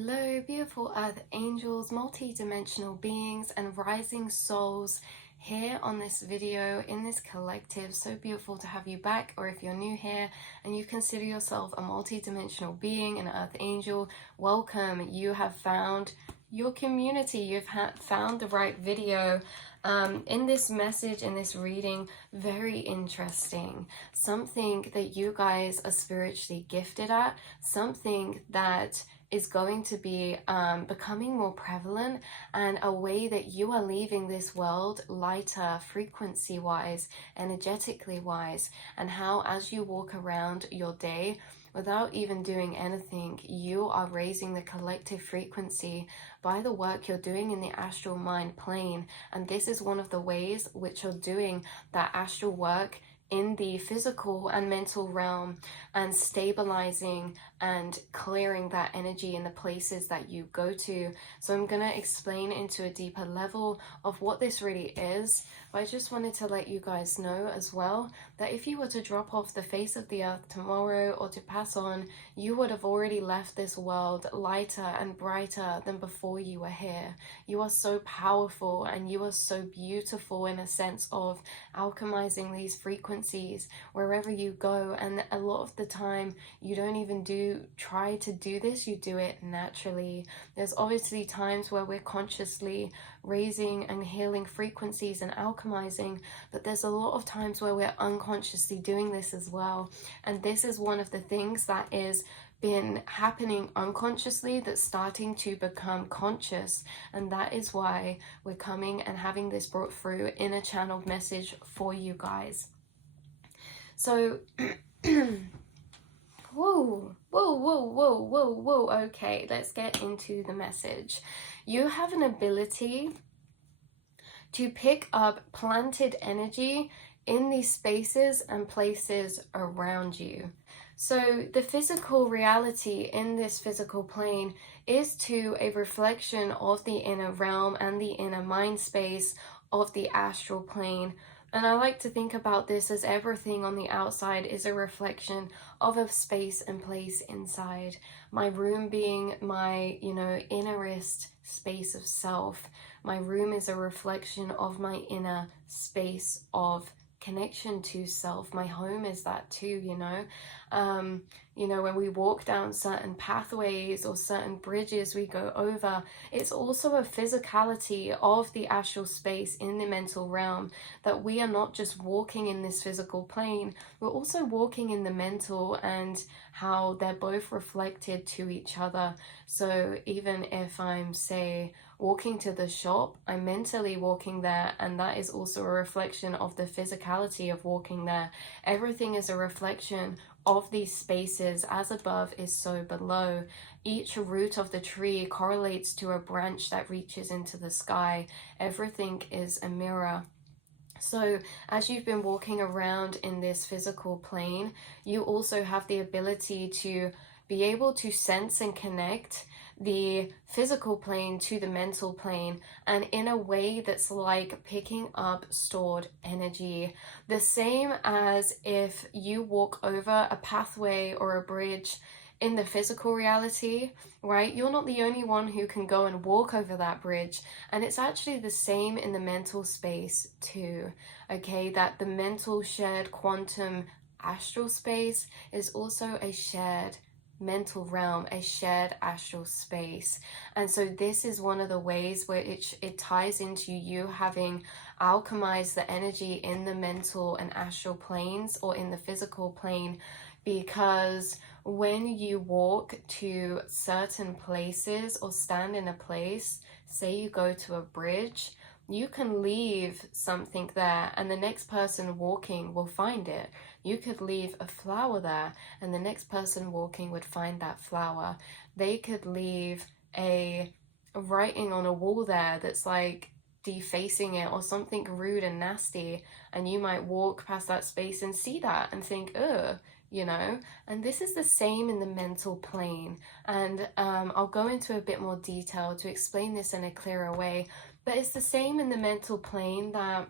Hello, beautiful earth angels, multi-dimensional beings, and rising souls here on this video in this collective. So beautiful to have you back, or if you're new here and you consider yourself a multi-dimensional being, an earth angel, welcome. You have found your community. You've found the right video. In this message, in this reading, very interesting. Something that you guys are spiritually gifted at, something that is going to be becoming more prevalent, and a way that you are leaving this world lighter, frequency wise, energetically wise, and how as you walk around your day without even doing anything, you are raising the collective frequency by the work you're doing in the astral mind plane. And this is one of the ways which you're doing that astral work in the physical and mental realm, and stabilizing and clearing that energy in the places that you go to. So I'm going to explain into a deeper level of what this really is, but I just wanted to let you guys know as well that if you were to drop off the face of the earth tomorrow or to pass on, you would have already left this world lighter and brighter than before you were here. You are so powerful and you are so beautiful in a sense of alchemizing these frequencies wherever you go. And a lot of the time you don't even try to do this, you do it naturally. There's obviously times where we're consciously raising and healing frequencies and alchemizing, but there's a lot of times where we're unconsciously doing this as well. And this is one of the things that is been happening unconsciously that's starting to become conscious, and that is why we're coming and having this brought through in a channeled message for you guys. So whoa, okay, let's get into the message. You have an ability to pick up planted energy in these spaces and places around you. So the physical reality in this physical plane is to a reflection of the inner realm and the inner mind space of the astral plane. And I like to think about this as everything on the outside is a reflection of a space and place inside. My room being my, innerest space of self. My room is a reflection of my inner space of connection to self. My home is that too, when we walk down certain pathways or certain bridges we go over, it's also a physicality of the astral space in the mental realm, that we are not just walking in this physical plane, we're also walking in the mental, and how they're both reflected to each other. So even if I'm, say, walking to the shop, I'm mentally walking there, and that is also a reflection of the physicality of walking there. Everything is a reflection of these spaces. As above is so below. Each root of the tree correlates to a branch that reaches into the sky. Everything is a mirror. So as you've been walking around in this physical plane, you also have the ability to be able to sense and connect the physical plane to the mental plane, and in a way that's like picking up stored energy. The same as if you walk over a pathway or a bridge in the physical reality, right? You're not the only one who can go and walk over that bridge, and it's actually the same in the mental space too, okay? That the mental shared quantum astral space is also a shared mental realm, a shared astral space. And so this is one of the ways where it ties into you having alchemized the energy in the mental and astral planes, or in the physical plane, because when you walk to certain places or stand in a place, say you go to a bridge, you can leave something there and the next person walking will find it. You could leave a flower there and the next person walking would find that flower. They could leave a writing on a wall there that's like defacing it, or something rude and nasty, and you might walk past that space and see that and think, ugh, and this is the same in the mental plane. And I'll go into a bit more detail to explain this in a clearer way, but it's the same in the mental plane, that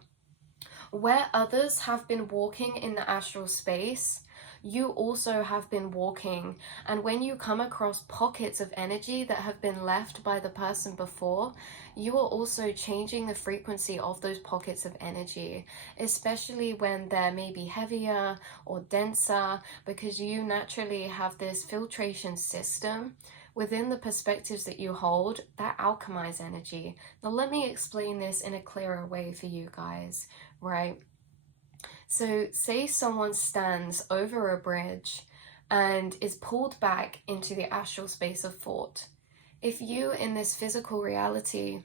where others have been walking in the astral space, you also have been walking. And when you come across pockets of energy that have been left by the person before, you are also changing the frequency of those pockets of energy, especially when they're maybe heavier or denser, because you naturally have this filtration system within the perspectives that you hold that alchemize energy. Now, let me explain this in a clearer way for you guys, right? So, say someone stands over a bridge and is pulled back into the astral space of thought. If you, in this physical reality,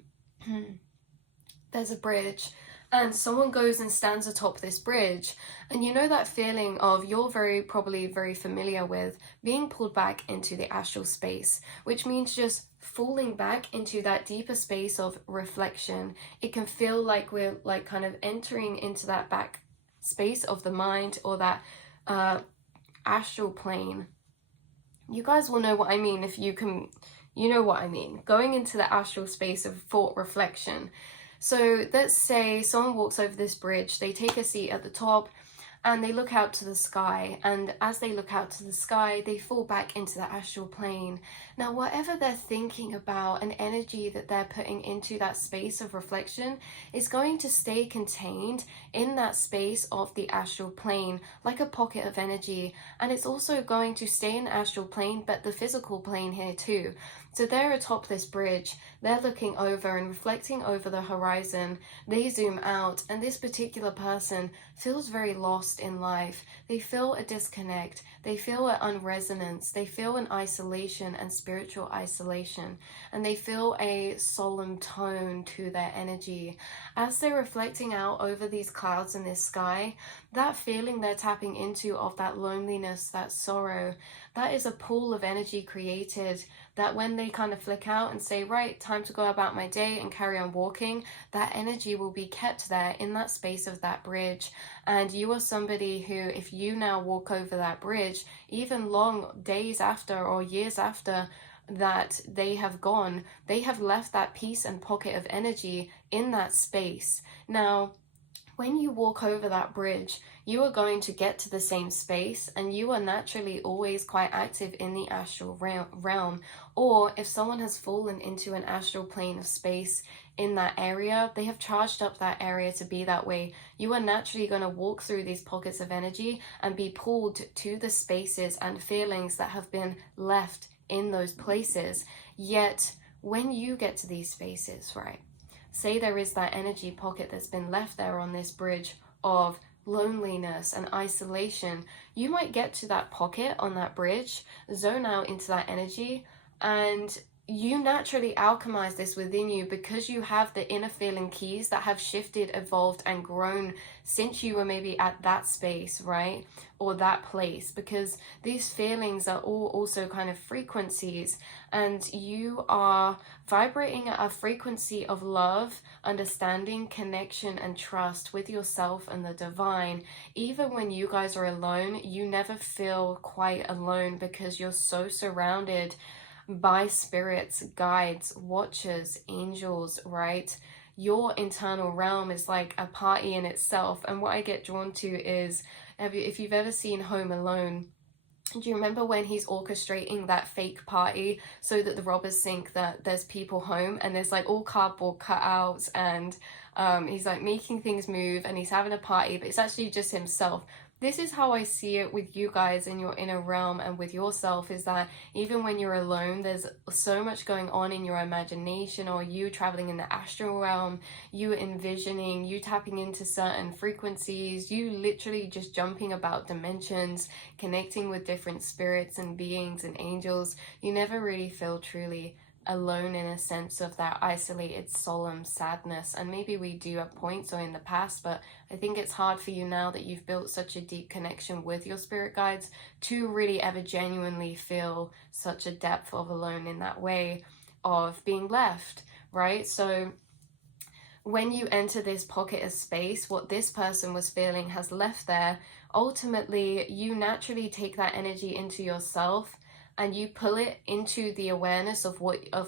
there's a bridge and someone goes and stands atop this bridge, and you know that feeling of, you're probably very familiar with being pulled back into the astral space, which means just falling back into that deeper space of reflection. It can feel like we're like kind of entering into that back space of the mind, or that astral plane. You guys will know what I mean if you can, you know what I mean, going into the astral space of thought reflection. So let's say someone walks over this bridge, they take a seat at the top, and they look out to the sky, and as they look out to the sky, they fall back into the astral plane. Now, whatever they're thinking about, an energy that they're putting into that space of reflection, is going to stay contained in that space of the astral plane, like a pocket of energy, and it's also going to stay in the astral plane, but the physical plane here too. So they're atop this bridge, they're looking over and reflecting over the horizon, they zoom out, and this particular person feels very lost in life. They feel a disconnect, they feel an unresonance, they feel an isolation and spiritual isolation, and they feel a solemn tone to their energy. As they're reflecting out over these clouds in this sky, that feeling they're tapping into of that loneliness, that sorrow, that is a pool of energy created that when they kind of flick out and say, right, time to go about my day and carry on walking, that energy will be kept there in that space of that bridge. And you are somebody who, if you now walk over that bridge, even long days after or years after that they have gone, they have left that piece and pocket of energy in that space. Now, when you walk over that bridge, you are going to get to the same space, and you are naturally always quite active in the astral realm. Or if someone has fallen into an astral plane of space in that area, they have charged up that area to be that way. You are naturally going to walk through these pockets of energy and be pulled to the spaces and feelings that have been left in those places. Yet, when you get to these spaces, right? Say there is that energy pocket that's been left there on this bridge of loneliness and isolation, you might get to that pocket on that bridge, zone out into that energy, and you naturally alchemize this within you because you have the inner feeling keys that have shifted, evolved, and grown since you were maybe at that space, right? Or that place, because these feelings are all also kind of frequencies, and you are vibrating at a frequency of love, understanding, connection, and trust with yourself and the divine. Even when you guys are alone, you never feel quite alone because you're so surrounded by spirits, guides, watchers, angels, right? Your internal realm is like a party in itself. And what I get drawn to is, if you've ever seen Home Alone, do you remember when he's orchestrating that fake party so that the robbers think that there's people home, and there's like all cardboard cutouts, and he's like making things move and he's having a party, but it's actually just himself. This is how I see it with you guys in your inner realm and with yourself, is that even when you're alone, there's so much going on in your imagination, or you traveling in the astral realm, you envisioning, you tapping into certain frequencies, you literally just jumping about dimensions, connecting with different spirits and beings and angels. You never really feel truly alone in a sense of that isolated, solemn sadness. And maybe we do at points or in the past, but I think it's hard for you now that you've built such a deep connection with your spirit guides to really ever genuinely feel such a depth of alone in that way of being left, right? So when you enter this pocket of space, what this person was feeling has left there. Ultimately, you naturally take that energy into yourself and you pull it into the awareness of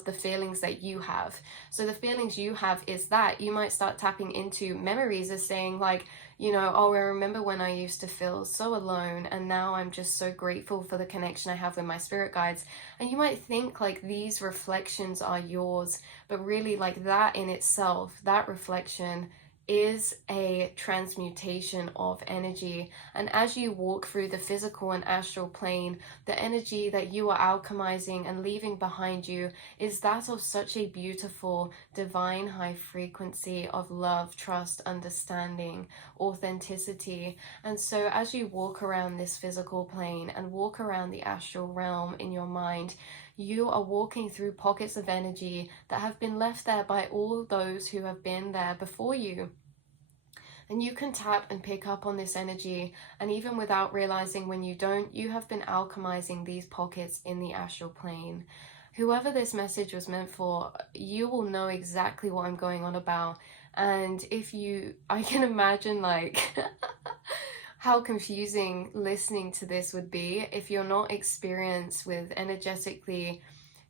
the feelings that you have. So the feelings you have is that you might start tapping into memories as saying, like, You know, oh, I remember when I used to feel so alone, and now I'm just so grateful for the connection I have with my spirit guides. And you might think like these reflections are yours, but really, like, that in itself, that reflection is a transmutation of energy. And as you walk through the physical and astral plane, the energy that you are alchemizing and leaving behind you is that of such a beautiful, divine high frequency of love, trust, understanding, authenticity. And so as you walk around this physical plane and walk around the astral realm in your mind, you are walking through pockets of energy that have been left there by all those who have been there before you. And you can tap and pick up on this energy, and even without realizing, when you don't, you have been alchemizing these pockets in the astral plane. Whoever this message was meant for, you will know exactly what I'm going on about. And I can imagine like how confusing listening to this would be if you're not experienced with energetically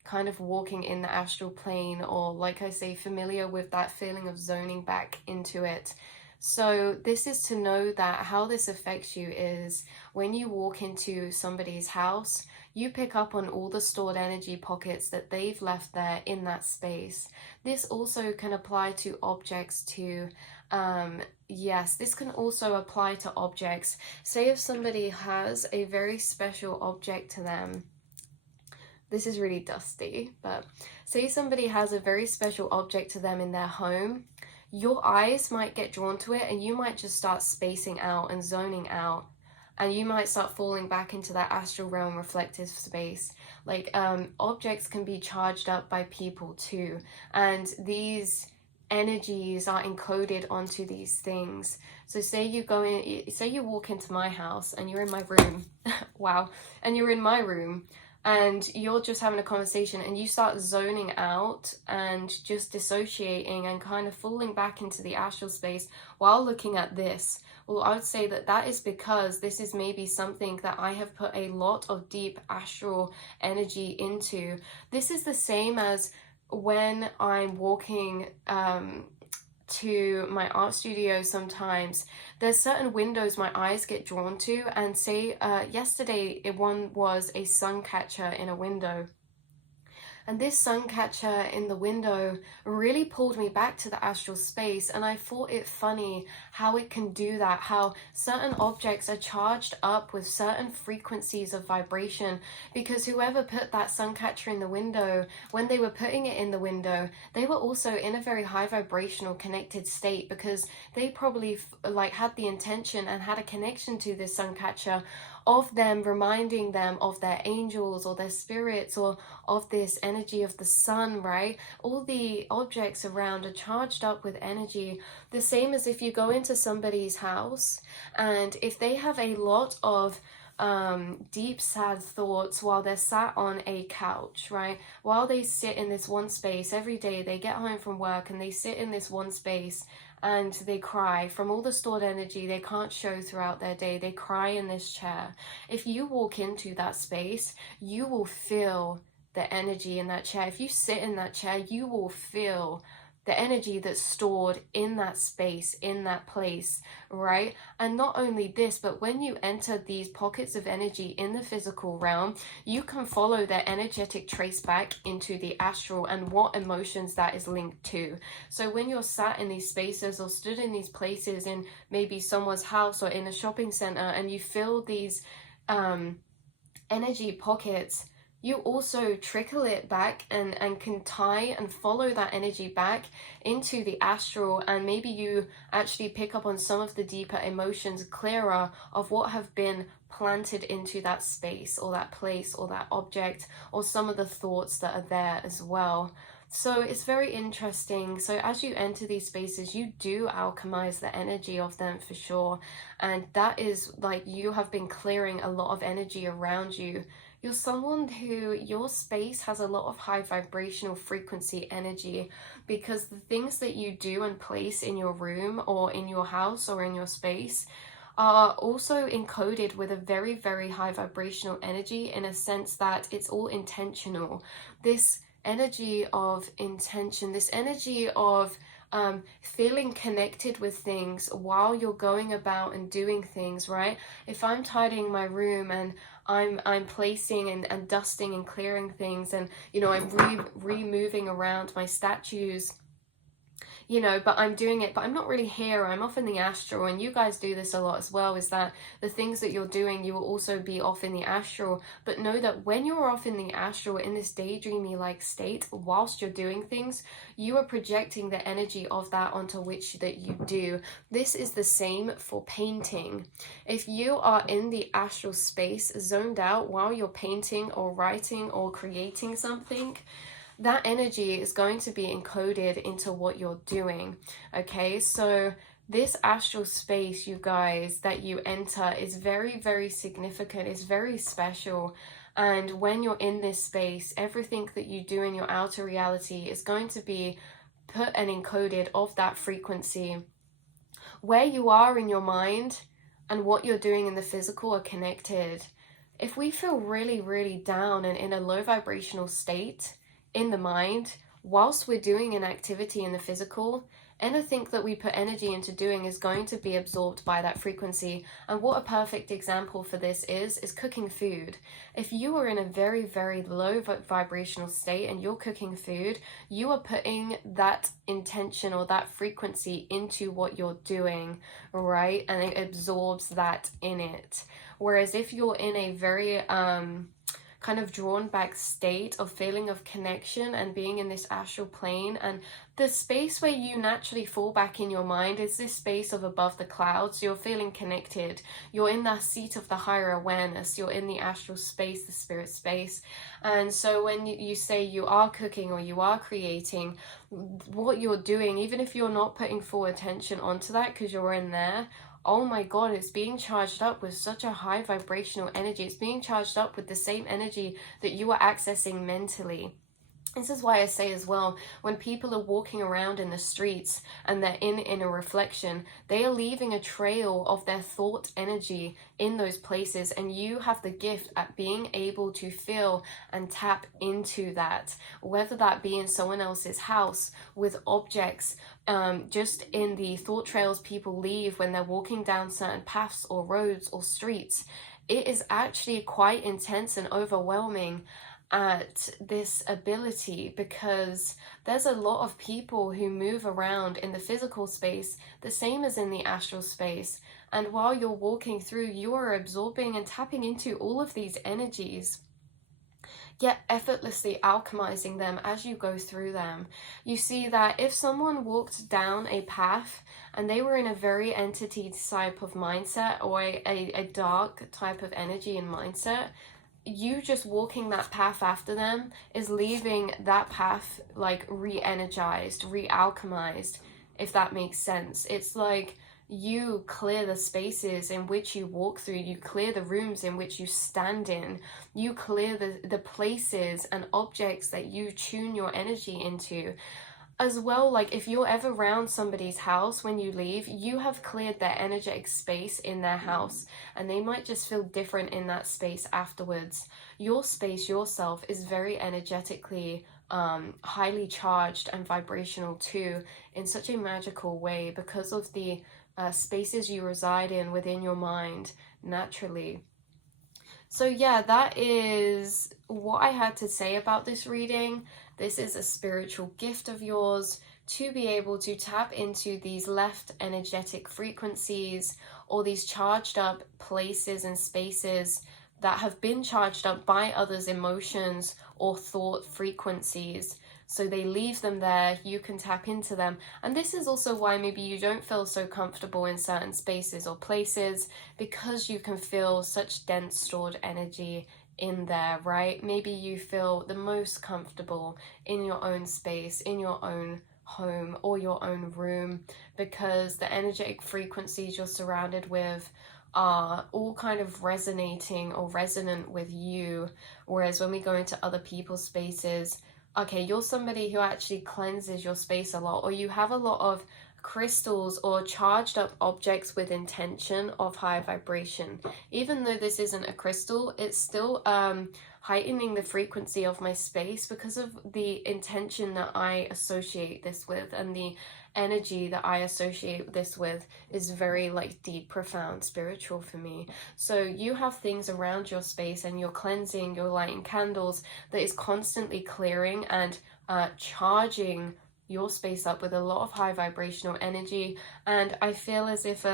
kind of walking in the astral plane, or, like I say, familiar with that feeling of zoning back into it. So this is to know that how this affects you is when you walk into somebody's house, you pick up on all the stored energy pockets that they've left there in that space. This also can apply to objects too. Yes, this can also apply to objects. Say if somebody has a very special object to them. This is really dusty, but say somebody has a very special object to them in their home, your eyes might get drawn to it, and you might just start spacing out and zoning out, and you might start falling back into that astral realm reflective space. Like objects can be charged up by people too, and these energies are encoded onto these things. So say you walk into my house and you're in my room wow, and you're in my room and you're just having a conversation, and you start zoning out and just dissociating and kind of falling back into the astral space while looking at this. Well, I would say that that is because this is maybe something that I have put a lot of deep astral energy into. This is the same as when I'm walking to my art studio. Sometimes there's certain windows my eyes get drawn to, and say yesterday one was a sun catcher in a window. And this sun catcher in the window really pulled me back to the astral space, and I thought it funny how it can do that, how certain objects are charged up with certain frequencies of vibration, because whoever put that sun catcher in the window, when they were putting it in the window, they were also in a very high vibrational connected state, because they probably like had the intention and had a connection to this sun catcher of them reminding them of their angels or their spirits, or of this energy of the sun, right? All the objects around are charged up with energy. The same as if you go into somebody's house, and if they have a lot of deep sad thoughts while they're sat on a couch, right? While they sit in this one space every day, they get home from work and they sit in this one space and they cry from all the stored energy they can't show throughout their day. They cry in this chair. If you walk into that space, you will feel the energy in that chair. If you sit in that chair, you will feel the energy that's stored in that space, in that place, right? And not only this, but when you enter these pockets of energy in the physical realm, you can follow their energetic trace back into the astral and what emotions that is linked to. So when you're sat in these spaces or stood in these places in maybe someone's house or in a shopping center, and you feel these energy pockets, you also trickle it back and can tie and follow that energy back into the astral, and maybe you actually pick up on some of the deeper emotions clearer of what have been planted into that space or that place or that object, or some of the thoughts that are there as well. So it's very interesting. So as you enter these spaces, you do alchemize the energy of them for sure, and that is like you have been clearing a lot of energy around you. You're someone who, your space has a lot of high vibrational frequency energy, because the things that you do and place in your room or in your house or in your space are also encoded with a very, very high vibrational energy, in a sense that it's all intentional. This energy of intention, this energy of feeling connected with things while you're going about and doing things, right? If I'm tidying my room and I'm placing and dusting and clearing things, and you know, I'm removing around my statues, you know, but I'm doing it, but I'm not really here, I'm off in the astral. And you guys do this a lot as well, is that the things that you're doing, you will also be off in the astral. But know that when you're off in the astral, in this daydreamy like state, whilst you're doing things, you are projecting the energy of that onto which that you do. This is the same for painting. If you are in the astral space, zoned out while you're painting or writing or creating something, that energy is going to be encoded into what you're doing. Okay, so this astral space, you guys, that you enter is very, very significant. It's very special. And when you're in this space, everything that you do in your outer reality is going to be put and encoded of that frequency. Where you are in your mind and what you're doing in the physical are connected. If we feel really, really down and in a low vibrational state in the mind, whilst we're doing an activity in the physical, anything that we put energy into doing is going to be absorbed by that frequency. And what a perfect example for this is cooking food. If you are in a very, very low vibrational state and you're cooking food, you are putting that intention or that frequency into what you're doing, right? And it absorbs that in it. Whereas if you're in a very kind of drawn back state of feeling of connection and being in this astral plane, and the space where you naturally fall back in your mind is this space of above the clouds. You're feeling connected, you're in that seat of the higher awareness, you're in the astral space, the spirit space. And so when you say you are cooking or you are creating, what you're doing, even if you're not putting full attention onto that because you're in there, oh my god, it's being charged up with such a high vibrational energy. It's being charged up with the same energy that you are accessing mentally. This is why I say as well, when people are walking around in the streets and they're in a reflection, they are leaving a trail of their thought energy in those places, and you have the gift at being able to feel and tap into that, whether that be in someone else's house, with objects, just in the thought trails people leave when they're walking down certain paths or roads or streets. It is actually quite intense and overwhelming at this ability, because there's a lot of people who move around in the physical space the same as in the astral space, and while you're walking through, you are absorbing and tapping into all of these energies, yet effortlessly alchemizing them as you go through them. You see that if someone walked down a path and they were in a very entity type of mindset, or a dark type of energy and mindset, you just walking that path after them is leaving that path like re-energized, re-alchemized, if that makes sense. It's like you clear the spaces in which you walk through, you clear the rooms in which you stand in, you clear the places and objects that you tune your energy into. As well, like if you're ever around somebody's house when you leave, you have cleared their energetic space in their house, and they might just feel different in that space afterwards. Your space, yourself, is very energetically highly charged and vibrational too, in such a magical way, because of the spaces you reside in within your mind naturally. So yeah, that is what I had to say about this reading. This is a spiritual gift of yours to be able to tap into these left energetic frequencies, or these charged up places and spaces that have been charged up by others' emotions or thought frequencies. So they leave them there, you can tap into them. And this is also why maybe you don't feel so comfortable in certain spaces or places, because you can feel such dense stored energy in there, right? Maybe you feel the most comfortable in your own space, in your own home or your own room, because the energetic frequencies you're surrounded with are all kind of resonating or resonant with you. Whereas when we go into other people's spaces, okay, you're somebody who actually cleanses your space a lot, or you have a lot of crystals or charged up objects with intention of high vibration. Even though this isn't a crystal, it's still heightening the frequency of my space because of the intention that I associate this with, and the energy that I associate this with is very like deep, profound, spiritual for me. So you have things around your space and you're cleansing, you're lighting candles that is constantly clearing and charging your space up with a lot of high vibrational energy. And I feel as if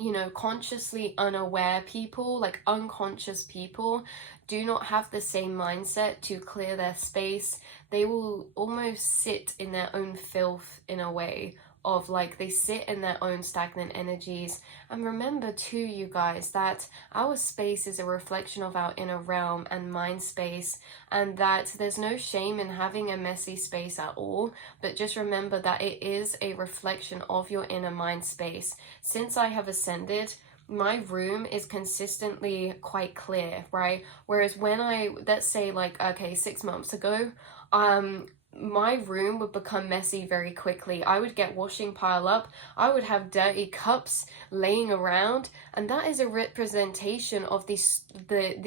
you know, consciously unaware people, like unconscious people, do not have the same mindset to clear their space. They will almost sit in their own filth in a way of like, they sit in their own stagnant energies. And remember too, you guys, that our space is a reflection of our inner realm and mind space, and that there's no shame in having a messy space at all, but just remember that it is a reflection of your inner mind space. Since I have ascended, my room is consistently quite clear, right? Whereas when I, let's say like, okay, 6 months ago, my room would become messy very quickly. I would get washing pile up, I would have dirty cups laying around, and that is a representation of this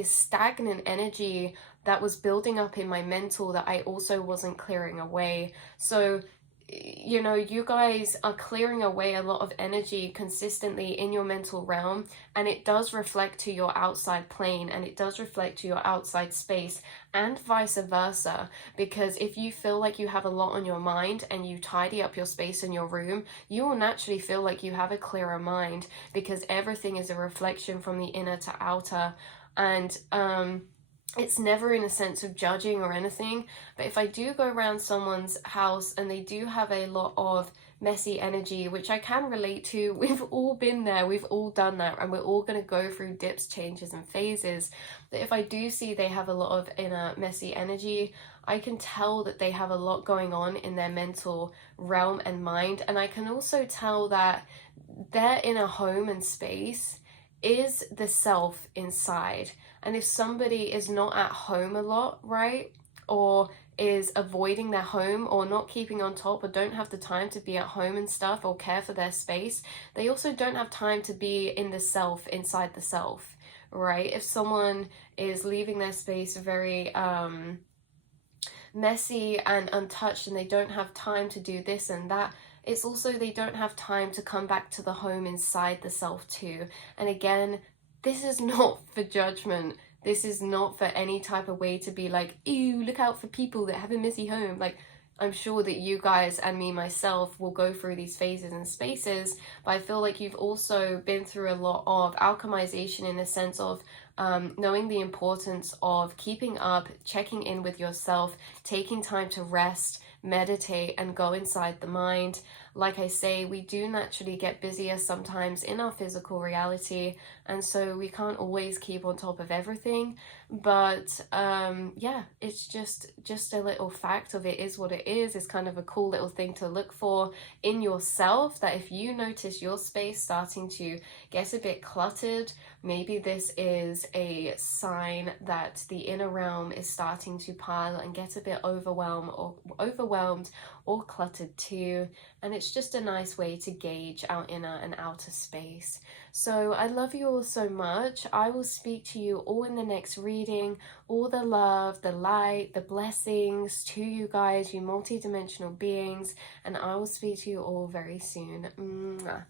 stagnant energy that was building up in my mental that I also wasn't clearing away. So you know, you guys are clearing away a lot of energy consistently in your mental realm, and it does reflect to your outside plane, and it does reflect to your outside space, and vice versa. Because if you feel like you have a lot on your mind and you tidy up your space in your room, you will naturally feel like you have a clearer mind, because everything is a reflection from the inner to outer. And it's never in a sense of judging or anything, but if I do go around someone's house and they do have a lot of messy energy, which I can relate to, we've all been there, we've all done that, and we're all going to go through dips, changes and phases. But if I do see they have a lot of inner messy energy, I can tell that they have a lot going on in their mental realm and mind. And I can also tell that their inner home and space is the self inside. And if somebody is not at home a lot, right, or is avoiding their home, or not keeping on top, or don't have the time to be at home and stuff, or care for their space, they also don't have time to be in the self, inside the self, right? If someone is leaving their space very messy and untouched, and they don't have time to do this and that, it's also they don't have time to come back to the home inside the self too. And again, this is not for judgment. This is not for any type of way to be like, ew, look out for people that have a messy home. Like, I'm sure that you guys and me myself will go through these phases and spaces, but I feel like you've also been through a lot of alchemization in the sense of knowing the importance of keeping up, checking in with yourself, taking time to rest, meditate, and go inside the mind. Like I say, we do naturally get busier sometimes in our physical reality, and so we can't always keep on top of everything. But yeah, it's just a little fact of it is what it is. It's kind of a cool little thing to look for in yourself, that if you notice your space starting to get a bit cluttered, maybe this is a sign that the inner realm is starting to pile and get a bit overwhelmed or cluttered too. And it's just a nice way to gauge our inner and outer space. So I love you all so much. I will speak to you all in the next reading. All the love, the light, the blessings to you guys, you multidimensional beings, and I will speak to you all very soon. Mwah.